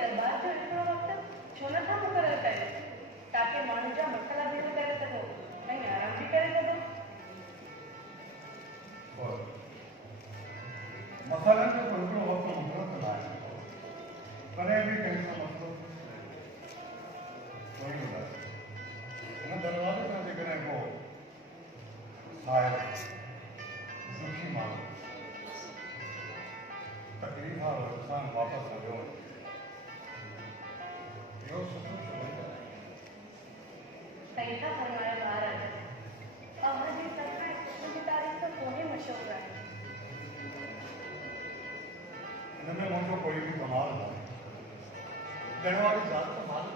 दरबार जो हिकिड़ो वक़्तु छो नथा मुक़ररु कयो ताकी माण्हू जा मसइला बि हल करे सघो ऐं आराम बि करे सघो। मसइलनि जो हिकिड़ो वक़्तु मुक़ररु कंदा आहियूं कॾहिं बि कंहिं सां मसइलो कोई हूंदा हिन दरवाज़े तां जेकॾहिं को साहिब दुखी माण्हू तकलीफ़ वारो इंसानु वापसि हलियो इहो सुठो छो सही था फरमायो महाराज। अव्हां जी सफ़र जी तारीख़ तो कोन्हे मशहूरु आहे। हिन में मुंहिंजो कोई बि कमाल न आहे। ॾियण वारी ज़ात त मां त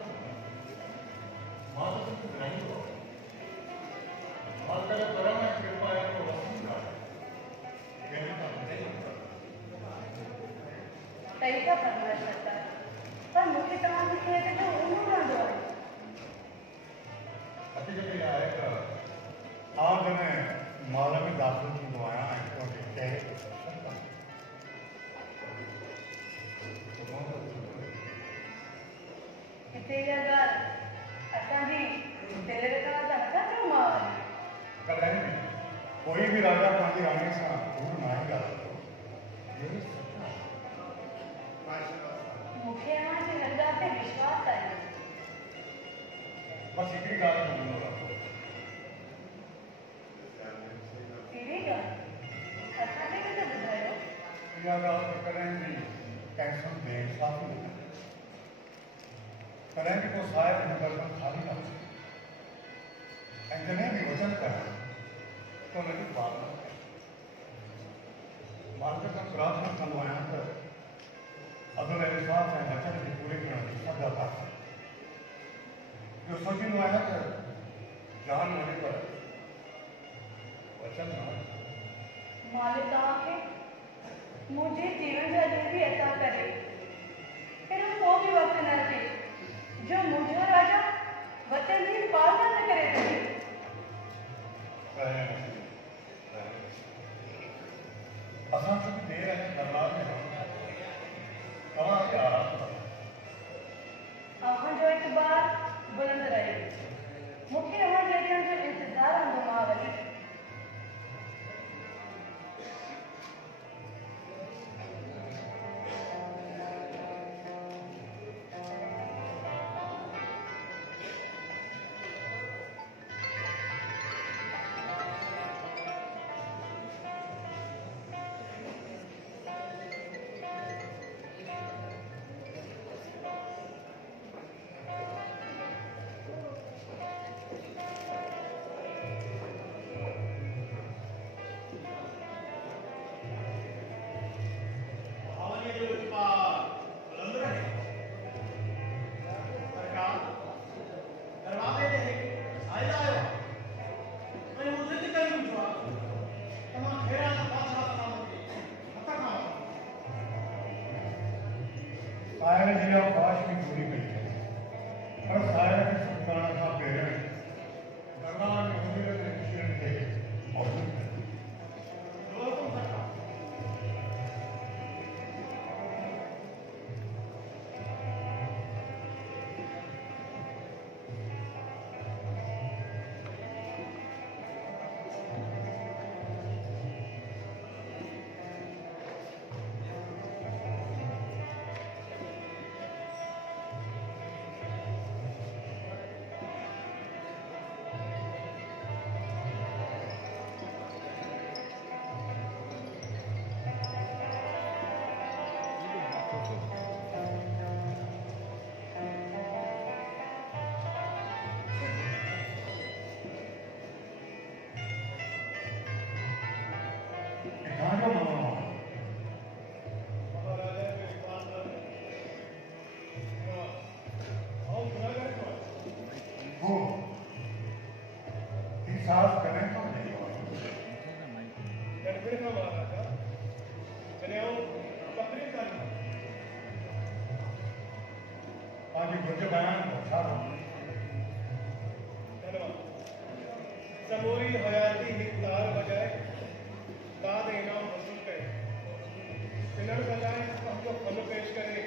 कुझु ॿुधाईंदो मां करे करम ऐं कृपा आहे तो वसील आहे कंहिंजी तव्हां ॿुधाई सही था फरमायो सरकार। पर मूंखे तव्हांजी सिहत जो उमूद रहंदो आहे। हक़ीक़त इहा आहे त मां जॾहिं माल में दाख़िल थींदो आहियां ऐं तुंहिंजे चहिरे ते हिते इहा ॻाल्हि असांजी दिलि रखण सां नथा चओ मां कॾहिं बि कोई बि राजा पंहिंजी राणी सां दूर न आहे ॻाल्हाईंदो इहो सच आहे। मूंखे अव्हां जी हिन ॻाल्हि ते विश्वास आहे। बसि हिकिड़ी ॻाल्हि ॿुधंदो रहो। कहिड़ी ॻाल्हि असांखे बि त ॿुधायो। इहा ॻाल्हि त कॾहिं बि कंहिं सां बेइंसाफ़ी न करे कॾहिं बि को साहिब हिन दर्पण खाली न थिए ऐं जॾहिं बि वचन कयां त हुनजी पालना कयां। मां त प्रार्थना कंदो आहियां त अदल इंसाफ़ ऐं वचन खे पूरे करण जी सदा ताक़त इहो सोचींदो आहियां त जान वञे पर वचन न मालिक तव्हांखे मुंहिंजे जीवन जा ॾींहं बि अता करे अहिड़ो को बि वक़्तु न अचे जो मुंहिंजो राजा वचन जी पालना न करे सघे। असांखे बि देरि ऐं दरबार में रहूं तव्हां खे आराम कयो। अव्हांजो इतबार बुलंद रहे। मूंखे अव्हां जे अचण जो इंतज़ारु हूंदो महाबली। साहिब जी ख्वाहिश भी पूरी कई है पर साहिब खे समुझाइण खां पहिरियों दरबार में वज़ीर जे मुशीरनि खे मौजूदु कयो। समूरी हयाती हिकदार बजाए दाद इनाम वसूल करे पिलर बजाए हमको फल पेश करे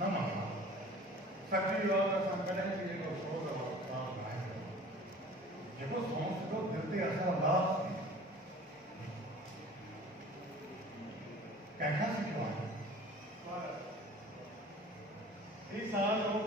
न माना सच्ची बात संकट है कि जेको शोर काम आहे जेको सोचो दिल ते असर अंदाज़ थी कंहिंखां सिखियो आहे ही साल हो